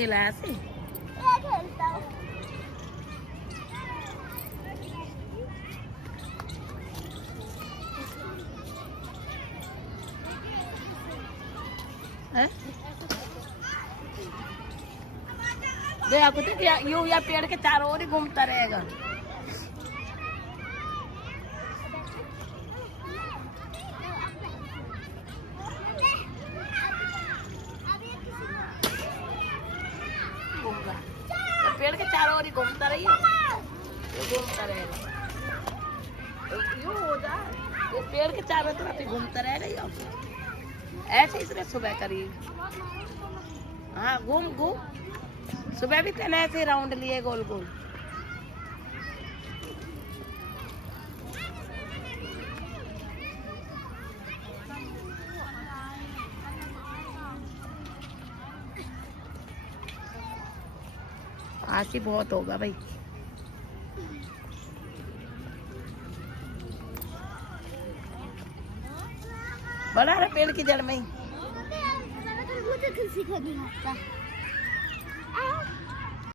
खेला ऐसे खेलता हूँ। देखो तो क्या यूं या पेड़ के चारों ओर ही घूमता रहेगा। घूमगा तो पेड़ के चारों ओर ही घूमता रहिए, घूमता रहेगा। यूं हो जा, ये पेड़ के चारों तरफ ही घूमता रहेगा ये। ऐसे इसने सुबह करी। हाँ घूम घूम, सुबह भी तेने ऐसे राउंड लिए गोल गोल। आज ही बहुत होगा भाई। बड़ा रहा पेड़ की जड़ में ही।